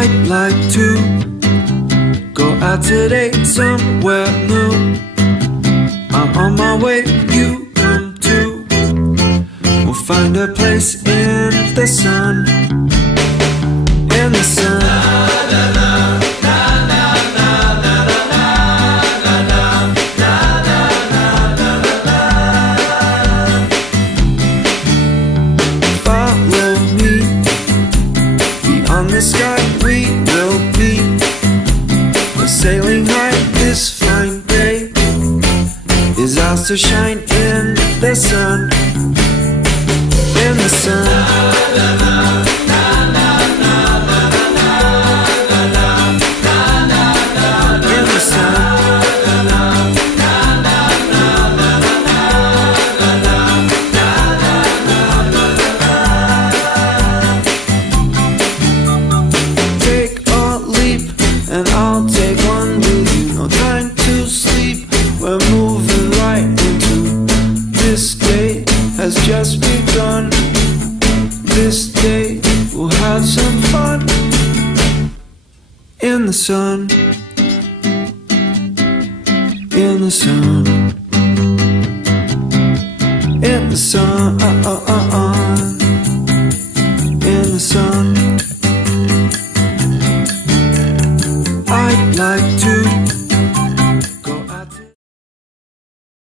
I'd like to go out today somewhere new. I'm on my way, you come too. We'll find a place in the sun. In the sun. Follow me. Beyond the sky we will be. We're sailing high this fine day is ours to shine in the sun. In the sun. Take a leap and I'll take one with you. No time to sleep, we're moving right into this day has just begun. This day we'll have some fun. In the sun. In the sun. In the sun.